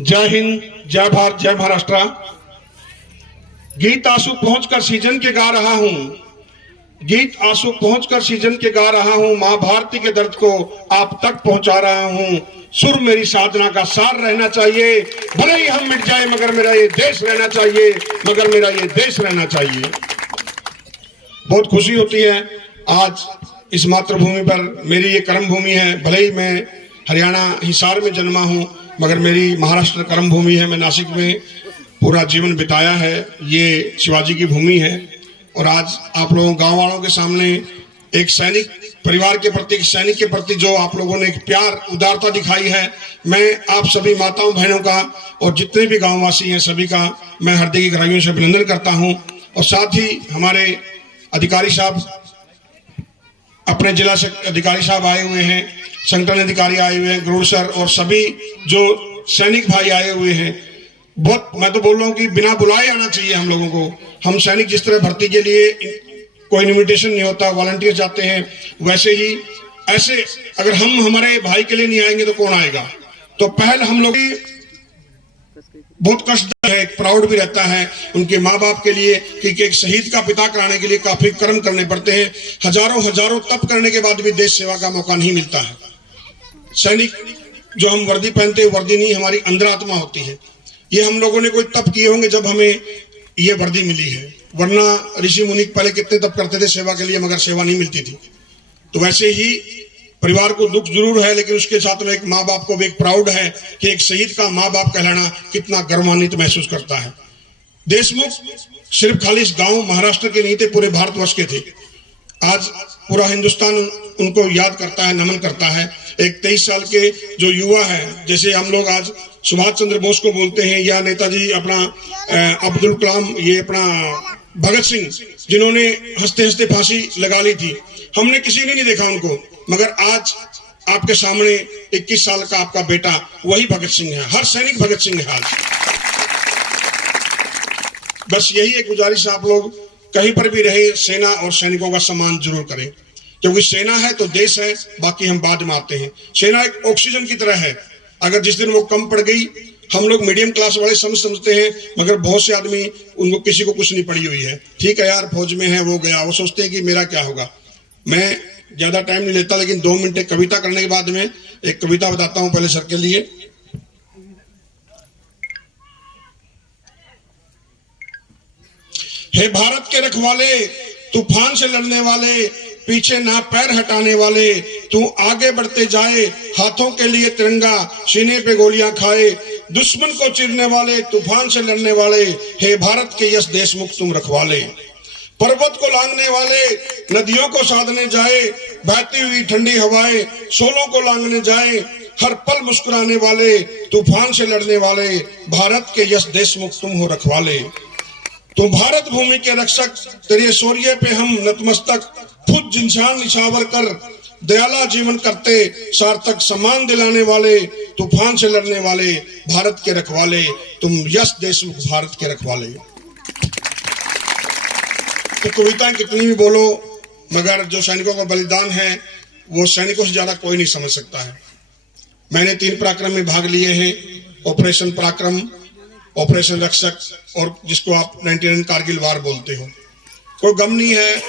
जय हिंद, जय भारत, जय महाराष्ट्र। गीत आंसू पहुंचकर सीजन के गा रहा हूं, गीत आंसू पहुंचकर सीजन के गा रहा हूं, मां भारती के दर्द को आप तक पहुंचा रहा हूं। सुर मेरी साधना का सार रहना चाहिए, भले ही हम मिट जाए मगर मेरा ये देश रहना चाहिए, मगर मेरा ये देश रहना चाहिए। बहुत खुशी होती है आज इस मातृभूमि पर, मेरी ये कर्म भूमि है। भले ही मैं हरियाणा हिसार में जन्मा हूं मगर मेरी महाराष्ट्र कर्म भूमि है। मैं नासिक में पूरा जीवन बिताया है, ये शिवाजी की भूमि है। और आज आप लोगों गांव वालों के सामने एक सैनिक परिवार के प्रति, एक सैनिक के प्रति जो आप लोगों ने एक प्यार, उदारता दिखाई है, मैं आप सभी माताओं बहनों का और जितने भी गांववासी हैं सभी का मैं हृदय की गहराइयों से अभिनंदन करता हूं। और साथ ही हमारे अधिकारी साहब, अपने जिला से अधिकारी साहब आए हुए हैं, संगठन अधिकारी आए हुए हैं, गरुड़ सर और सभी जो सैनिक भाई आए हुए हैं। बहुत, मैं तो बोल रहा हूँ कि बिना बुलाए आना चाहिए हम लोगों को। हम सैनिक जिस तरह भर्ती के लिए कोई इन्विटेशन नहीं होता, वॉलंटियर जाते हैं, वैसे ही ऐसे अगर हम हमारे भाई के लिए नहीं आएंगे तो कौन आएगा। तो पहल हम लोग, बहुत कष्ट है, प्राउड भी रहता है उनके माँ बाप के लिए कि एक शहीद का पिता कराने के लिए काफी कर्म करने पड़ते हैं। हजारों तप करने के बाद भी देश सेवा का मौका नहीं मिलता है। सैनिक जो हम वर्दी पहनते हैं, वर्दी नहीं, हमारी अंतरात्मा होती है। ये हम लोगों ने कोई तप किए होंगे जब हमें ये वर्दी मिली है, वरना ऋषि मुनि पहले कितने तप करते थे सेवा के लिए मगर सेवा नहीं मिलती थी। तो वैसे ही परिवार को दुख जरूर है, लेकिन उसके साथ में एक माँ बाप को भी एक प्राउड है कि एक शहीद का माँ बाप कहलाना कितना गर्वान्वित महसूस करता है। देशमुख सिर्फ खाली इस गांव महाराष्ट्र के नहीं थे, पूरे भारतवर्ष के थे। आज पूरा हिंदुस्तान उनको याद करता है, नमन करता है। एक 23 साल के जो युवा है, जैसे हम लोग आज सुभाष चंद्र बोस को बोलते हैं, या नेताजी अपना अब्दुल कलाम, ये अपना भगत सिंह, जिन्होंने हंसते हंसते फांसी लगा ली थी, हमने किसी ने नहीं देखा उनको, मगर आज आपके सामने 21 साल का आपका बेटा वही भगत सिंह है। हर सैनिक भगत सिंह है आज। बस यही एक गुजारिश, आप लोग कहीं पर भी रहे, सेना और सैनिकों का सम्मान जरूर करें, क्योंकि सेना है तो देश है, बाकी हम बाद में आते हैं। सेना एक ऑक्सीजन की तरह है, अगर जिस दिन वो कम पड़ गई, हम लोग मीडियम क्लास वाले समझते हैं, मगर बहुत से आदमी, उनको किसी को कुछ नहीं पड़ी हुई है। ठीक है यार, फौज में है, वो गया, वो सोचते हैं कि मेरा क्या होगा। मैं ज्यादा टाइम नहीं लेता, लेकिन 2 मिनट कविता करने के बाद में एक कविता बताता हूं पहले सर के लिए। हे भारत के रखवाले, तूफान से लड़ने वाले, पीछे ना पैर हटाने वाले, तू आगे बढ़ते जाए, हाथों के लिए तिरंगा, सीने पे गोलियां खाए, दुश्मन को चिरने वाले, तूफान से लड़ने वाले, हे भारत के यश देशमुख तुम रखवाले। पर्वत को लांघने वाले, नदियों को साधने जाए, बहती हुई ठंडी हवाएं, शोलों को लांघने जाए, हर पल मुस्कुराने वाले, तूफान से लड़ने वाले, भारत के यश देशमुख तुम हो रखवाले। तो भारत भूमि के रक्षक, तेरे शौर्य पे हम नतमस्तक, खुद जिंसान निछावर कर, दयाला जीवन करते, सार्थक सम्मान दिलाने वाले, तूफान से लड़ने वाले, भारत के रखवाले, तुम यश देशमुख भारत के रखवाले। तो कविताएं कितनी भी बोलो, मगर जो सैनिकों का बलिदान है वो सैनिकों से ज्यादा कोई नहीं समझ सकता है। मैंने 3 पराक्रम में भाग लिए हैं, ऑपरेशन पराक्रम, ऑपरेशन रक्षक और जिसको आप 99 कारगिल वार बोलते हो। कोई गम नहीं है,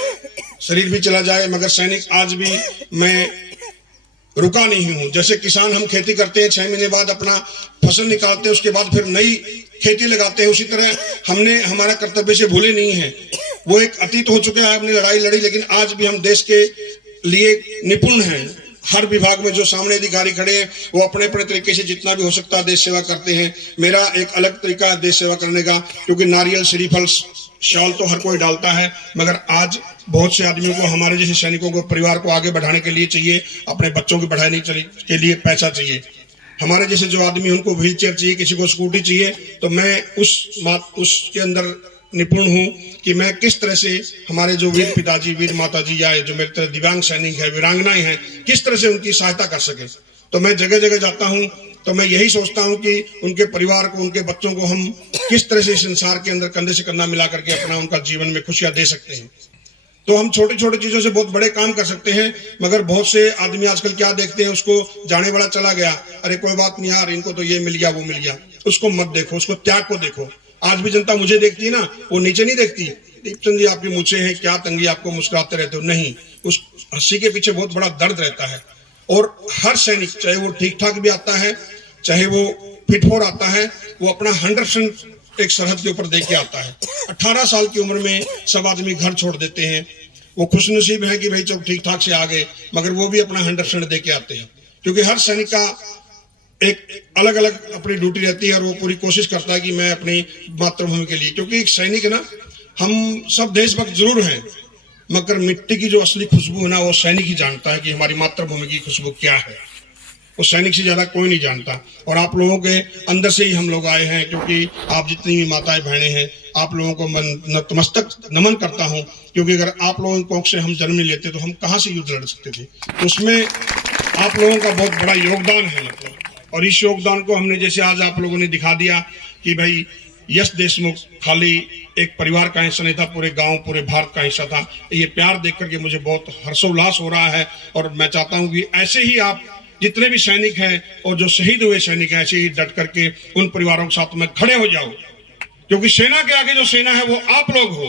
शरीर भी चला जाए, मगर सैनिक आज भी मैं रुका नहीं हूं। जैसे किसान हम खेती करते हैं, 6 महीने बाद अपना फसल निकालते हैं, उसके बाद फिर नई खेती लगाते हैं, उसी तरह हमने हमारा कर्तव्य से भूले नहीं है। वो एक अतीत हो चुका है, हमने लड़ाई लड़ी, लेकिन आज भी हम देश के लिए निपुण हैं। हर विभाग में जो सामने अधिकारी खड़े हैं वो अपने अपने तरीके से जितना भी हो सकता है देश सेवा करते हैं। मेरा एक अलग तरीका है देश सेवा करने का, क्योंकि नारियल, श्रीफल, शाल तो हर कोई डालता है, मगर आज बहुत से आदमियों को, हमारे जैसे सैनिकों को, परिवार को आगे बढ़ाने के लिए चाहिए, अपने बच्चों की पढ़ाई के लिए पैसा चाहिए। हमारे जैसे जो आदमी, उनको व्हील चेयर चाहिए, किसी को स्कूटी चाहिए। तो मैं उसके अंदर निपुण हूं कि मैं किस तरह से हमारे जो वीर पिताजी, वीर माताजी, या जो मेरे तरह दिव्यांग सैनिक है, वीरांगनाएं हैं, किस तरह से उनकी सहायता कर सके। तो मैं जगह जगह जाता हूं, तो मैं यही सोचता हूं कि उनके परिवार को, उनके बच्चों को हम किस तरह से संसार के अंदर कंधे से कंधा मिला करके अपना, उनका जीवन में खुशियां दे सकते हैं। तो हम छोटी छोटी चीजों से बहुत बड़े काम कर सकते हैं। मगर बहुत से आदमी आजकल क्या देखते हैं, उसको जाने वाला चला गया, अरे कोई बात नहीं यार, इनको तो ये मिल गया वो मिल गया, उसको मत देखो, उसको त्याग को देखो। आज भी जनता मुझे देखती है ना, वो नीचे नहीं देखती, दीपचंद जी आपकी मूछें हैं, क्या तंगी, आपको मुस्कुराते रहते हो, नहीं, उस हंसी के पीछे बहुत बड़ा दर्द रहता है। और हर सैनिक, चाहे वो ठीक ठाक भी आता है, चाहे वो फिटफोर आता है, वो अपना 100% एक सरहद के ऊपर देके आता है। 18 साल की उम्र में सब आदमी घर छोड़ देते हैं। वो खुशनसीब है कि भाई चलो ठीक ठाक से आ गए, मगर वो भी अपना 100% देके आते हैं, क्योंकि हर सैनिक का एक अलग अलग अपनी ड्यूटी रहती है और वो पूरी कोशिश करता है कि मैं अपनी मातृभूमि के लिए, क्योंकि एक सैनिक है ना, हम सब देशभक्त जरूर हैं, मगर मिट्टी की जो असली खुशबू है ना, वो सैनिक ही जानता है कि हमारी मातृभूमि की खुशबू क्या है। वो सैनिक से ज्यादा कोई नहीं जानता। और आप लोगों के अंदर से ही हम लोग आए हैं, क्योंकि आप जितनी भी माताएं बहनें हैं, आप लोगों को मैं नतमस्तक नमन करता हूं, क्योंकि अगर आप लोगों की कोख से हम जन्म नहीं लेते तो हम कहां से युद्ध लड़ सकते थे। उसमें आप लोगों का बहुत बड़ा योगदान है मतलब। और इस योगदान को हमने, जैसे आज आप लोगों ने दिखा दिया कि भाई यश देशमुख खाली एक परिवार का हिस्सा नहीं था, पूरे गांव पूरे भारत का हिस्सा था। ये प्यार देख करके मुझे बहुत हर्षोल्लास हो रहा है। और मैं चाहता हूं कि ऐसे ही आप जितने भी सैनिक हैं और जो शहीद हुए सैनिक हैं, ऐसे ही डट करके उन परिवारों के साथ में खड़े हो जाओ, क्योंकि सेना के आगे जो सेना है वो आप लोग हो।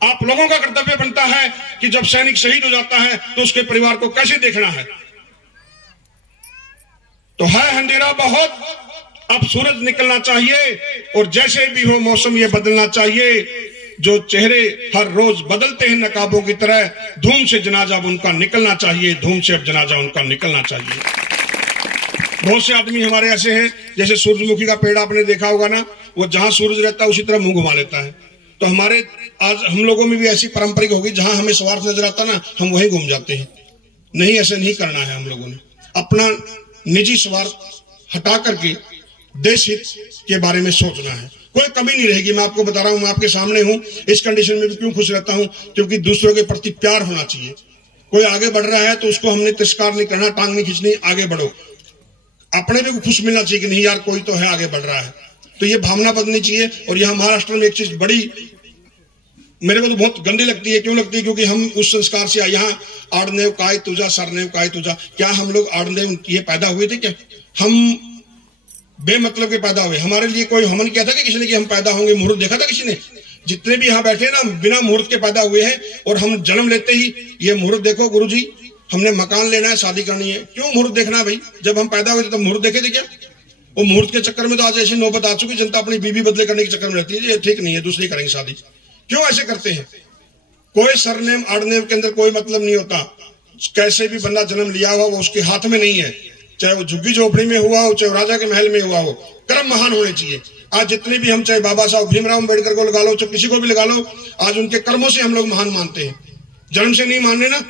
आप लोगों का कर्तव्य बनता है कि जब सैनिक शहीद हो जाता है तो उसके परिवार को कैसे देखना है। तो है अंधेरा बहुत, अब सूरज निकलना चाहिए, और जैसे भी हो मौसम ये बदलना चाहिए। जो चेहरे हर रोज बदलते हैं नकाबों की तरह, धूम से जनाजा उनका निकलना चाहिए, धूम से अब जनाजा उनका निकलना चाहिए। बहुत से आदमी हमारे ऐसे हैं, जैसे सूरजमुखी का पेड़ आपने देखा होगा ना, वो जहां सूरज रहता है उसी तरह मुंह घुमा लेता है। तो हमारे आज हम लोगों में भी ऐसी पारंपरिक होगी, जहां हमें स्वार्थ नजर आता ना, हम वहीं घूम जाते हैं। नहीं, ऐसे नहीं करना है। हम लोगों ने अपना निजी स्वार्थ हटा करके देश हित के बारे में सोचना है। कोई कमी नहीं रहेगी। मैं आपको बता रहा हूं, मैं आपके सामने हूं, इस कंडीशन में भी क्यों खुश रहता हूं, क्योंकि दूसरों के प्रति प्यार होना चाहिए। कोई आगे बढ़ रहा है तो उसको हमने तिरस्कार नहीं करना, टांग नहीं खींचनी, आगे बढ़ो। अपने भी खुश मिलना चाहिए कि नहीं यार कोई तो है आगे बढ़ रहा है। तो ये भावना बदलनी चाहिए। और यहाँ महाराष्ट्र में एक चीज बड़ी मेरे को तो बहुत गंदी लगती है। क्यों लगती है? क्योंकि हम उस संस्कार से आए। यहाँ आड़नेव काय तुझा, सरनेव काय तुझा। क्या हम लोग आड़नेव ये पैदा हुए थे क्या? हम बेमतलब के पैदा हुए। हमारे लिए कोई हमन किया था कि किसी ने कि हम पैदा होंगे? मुहूर्त देखा था किसी ने? जितने भी यहाँ बैठे ना बिना मुहूर्त के पैदा हुए हैं। और हम जन्म लेते ही ये मुहूर्त देखो गुरुजी, हमने मकान लेना है, शादी करनी है। क्यों मुहूर्त देखना है भाई? जब हम पैदा हुए थे तब मुहूर्त देखे थे क्या? वो मुहूर्त के चक्कर में तो आज ऐसी नौबत आ चुकी, जनता अपनी बीवी बदले करने के चक्कर में रहती है। ये ठीक नहीं है, दूसरी करेंगे शादी। क्यों ऐसे करते हैं? कोई सरनेम आड़नेम के अंदर कोई मतलब नहीं होता। कैसे भी बंदा जन्म लिया हुआ वो उसके हाथ में नहीं है। चाहे वो झुग्गी झोपड़ी में हुआ हो, चाहे राजा के महल में हुआ हो, कर्म महान होने चाहिए। आज जितने भी हम, चाहे बाबा साहब भीमराव अम्बेडकर को लगा लो, चाहे किसी को भी लगा लो, आज उनके कर्मों से हम लोग महान मानते हैं। जन्म से नहीं मानने ना।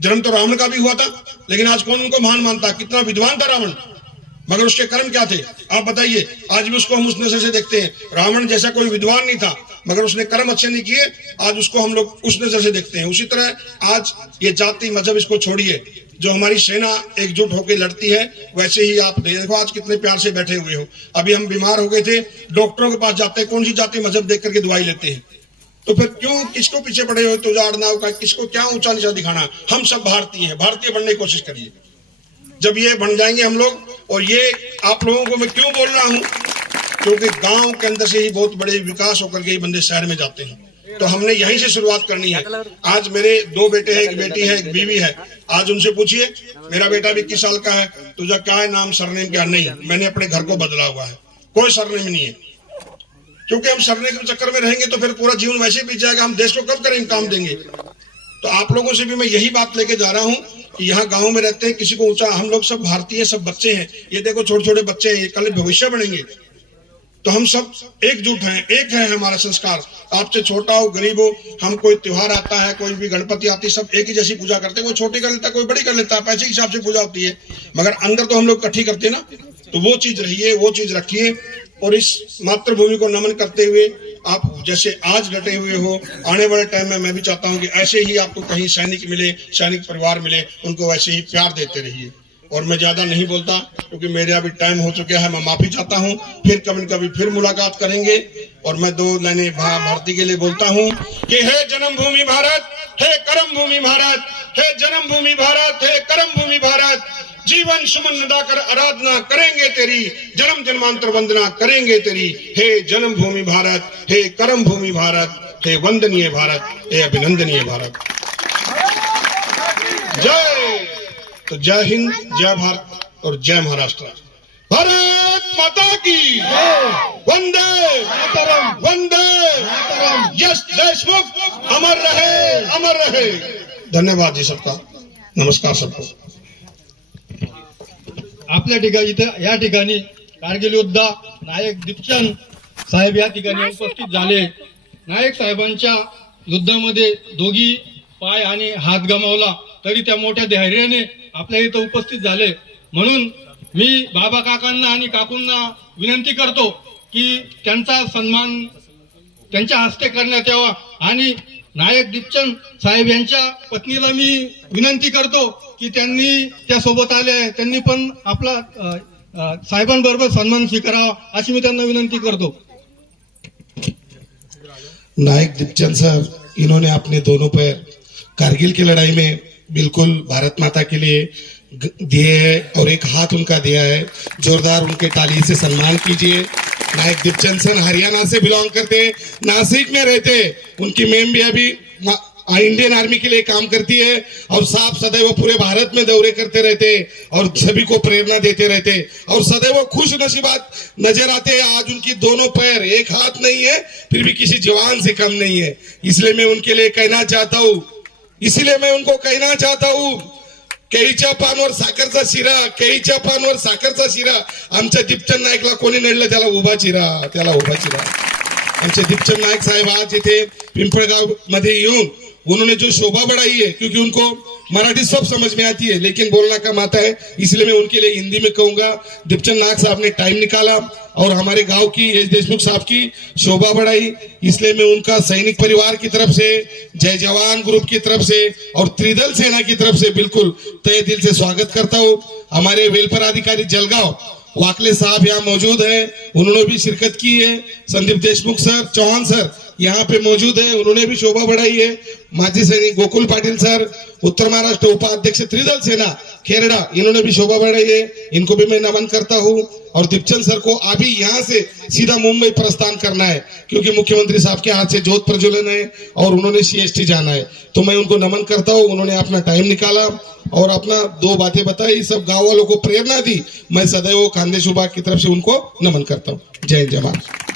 जन्म तो रावण का भी हुआ था, लेकिन आज कौन उनको महान मानता? कितना विद्वान था रावण, मगर उसके कर्म क्या थे आप बताइए? आज भी उसको हम उस नजर से देखते हैं। रावण जैसा कोई विद्वान नहीं था, मगर उसने कर्म अच्छे नहीं किए, आज उसको हम लोग उस नजर से देखते हैं। उसी तरह आज ये जाति मजहब इसको छोड़िए, जो हमारी सेना एकजुट होकर लड़ती है, वैसे ही आप देखो आज कितने प्यार से बैठे हुए हो। अभी हम बीमार हो गए थे, डॉक्टरों के पास जाते हैं, कौन सी जाति मजहब देख करके दवाई लेते हैं। तो फिर क्यों किसको पीछे पड़े हो? तुझा आड़नाव का किसको क्या ऊंचा नीचा दिखाना? हम सब भारतीय हैं, भारतीय बनने की कोशिश करिए। जब ये बन जाएंगे हम लोग। और ये आप लोगों को मैं क्यों बोल रहा हूं? क्योंकि गांव के अंदर से ही बहुत बड़े विकास होकर के ही बंदे शहर में जाते हैं। तो हमने यहीं से शुरुआत करनी है। आज मेरे 2 बेटे हैं, एक बेटी है, एक बीवी है। आज उनसे पूछिए, मेरा बेटा 21 साल का है, तुझा क्या है नाम, सरनेम क्या? नहीं, मैंने अपने घर को बदला हुआ है, कोई सरनेम नहीं है। क्योंकि हम सरनेम के चक्कर में रहेंगे तो फिर पूरा जीवन वैसे बीत जाएगा। हम देश को कब करेंगे, काम देंगे? तो आप लोगों से भी मैं यही बात लेके जा रहा हूं कि यहाँ गांव में रहते हैं, किसी को ऊंचा, हम लोग सब भारतीय, सब बच्चे हैं। ये देखो छोटे छोटे बच्चे हैं, ये कल भविष्य बनेंगे। तो हम सब एकजुट हैं, एक है हमारा संस्कार। आपसे छोटा हो, गरीब हो, हम कोई त्योहार आता है, कोई भी गणपति आती है, सब एक ही जैसी पूजा करते हैं। कोई छोटी कर लेता है, कोई बड़ी कर लेता है, पैसे के हिसाब से पूजा होती है, मगर अंदर तो हम लोग इकट्ठी करते हैं ना। तो वो चीज रहिए, वो चीज रखिए। और इस मातृभूमि को नमन करते हुए आप जैसे आज डटे हुए हो, आने वाले टाइम में मैं भी चाहता हूं कि ऐसे ही आपको कहीं सैनिक मिले, सैनिक परिवार मिले, उनको वैसे ही प्यार देते रहिए। और मैं ज्यादा नहीं बोलता क्योंकि मेरे अभी टाइम हो चुका है, मैं माफी चाहता हूं। फिर कभी फिर मुलाकात करेंगे। और मैं 2 लाइनें भारती के लिए बोलता हूं कि हे जन्मभूमि भारत, हे कर्मभूमि भारत, हे जन्मभूमि भारत, हे कर्मभूमि भारत। जीवन सुमन लदाकर आराधना करेंगे तेरी, जन्म जन्मांतर वंदना करेंगे तेरी। हे जन्मभूमि भारत, हे कर्मभूमि भारत, हे वंदनीय भारत, हे अभिनंदनीय भारत। जय। तो जय हिंद, जय भारत और जय महाराष्ट्र। भारत माता की वंदे वंदे। यस देशमुख अमर रहे, अमर रहे। धन्यवाद जी सबका, नमस्कार सबको। आपल्या ठिकाणी इथं या ठिकाणी कारगिल योद्धा नायक दीपचंद साहेब या ठिकाणी उपस्थित झाले। नायक साहेबांच्या युद्धामध्ये दोघी पाय आणि हात गमावला, तरी त्या मोठ्या धैर्याने आपल्या इथं उपस्थित झाले। म्हणून मी बाबा काकांना आणि काकूंना विनंती करतो की त्यांचा सन्मान त्यांच्या हस्ते करण्यात यावा। आणि नायक दीपचंद साहेब यांच्या पत्नीला मी विनंती करतो की त्यांनी त्या सोबत आले, त्यांनी पण आपला साहेबांबरोबर सन्मान स्वीकारावा, अशी मी त्यांना विनंती करतो। नायक दीपचंद साहब, इन्होंने अपने दोनों पैर कारगिल की लड़ाई में बिल्कुल भारत माता के लिए दिए है और एक हाथ उनका दिया है। जोरदार उनके ताली से सम्मान कीजिए। नायक दीपचंद सर हरियाणा से बिलोंग करते, नासिक में रहते। उनकी मैम भी अभी इंडियन आर्मी के लिए काम करती है और साफ सदैव पूरे भारत में दौरे करते रहते और सभी को प्रेरणा देते रहते और सदैव खुश नसीबात नजर आते हैं। आज उनकी दोनों पैर, एक हाथ नहीं है, फिर भी किसी जवान से कम नहीं है। इसलिए मैं उनके लिए कहना चाहता हूं, इसलिए मैं उनको कहना चाहता हूं, केळीच्या पानवर साखरचा शिरा, केळीच्या पानवर साखरचा शिरा। आमच्या दीपचंद नायकला कोणी नडलं त्याला उभा चिरा, त्याला उभा चिरा। आमचे दीपचंद नायक साहेब आज इथे पिंपळगाव मध्ये येऊन उन्होंने जो शोभा बढ़ाई है, क्योंकि उनको मराठी सब समझ में आती है लेकिन बोलना कम आता है, इसलिए मैं उनके लिए हिंदी में कहूंगा। दीपचंद नायक साहब ने टाइम निकाला और हमारे गांव की एस देशमुख साहब की शोभा बढ़ाई, इसलिए मैं उनका सैनिक परिवार की तरफ से, जय जवान ग्रुप की तरफ से और त्रिदल सेना की तरफ से बिल्कुल तहे दिल से स्वागत करता हूँ। हमारे वेलफेयर अधिकारी जलगांव वाकले साहब यहाँ मौजूद है, उन्होंने भी शिरकत की है। संदीप देशमुख सर, चौहान सर यहाँ पे मौजूद है, उन्होंने भी शोभा बढ़ाई है। माजी सैनिक गोकुल पाटिल सर, उत्तर महाराष्ट्र उपाध्यक्ष त्रिदल सेना खेरड़ा, इन्होंने भी शोभा बढ़ाई है, इनको भी मैं नमन करता हूँ। और दीपचंद सर को अभी यहाँ से सीधा मुंबई प्रस्थान करना है, क्योंकि मुख्यमंत्री साहब के हाथ से ज्योत प्रज्वलन है और उन्होंने CST जाना है, तो मैं उनको नमन करता हूँ। उन्होंने अपना टाइम निकाला और अपना दो बातें बताई, सब गाँव वालों को प्रेरणा दी। मैं सदैव खानदेश विभाग की तरफ से उनको नमन करता हूँ। जय हिंद, जय भारत।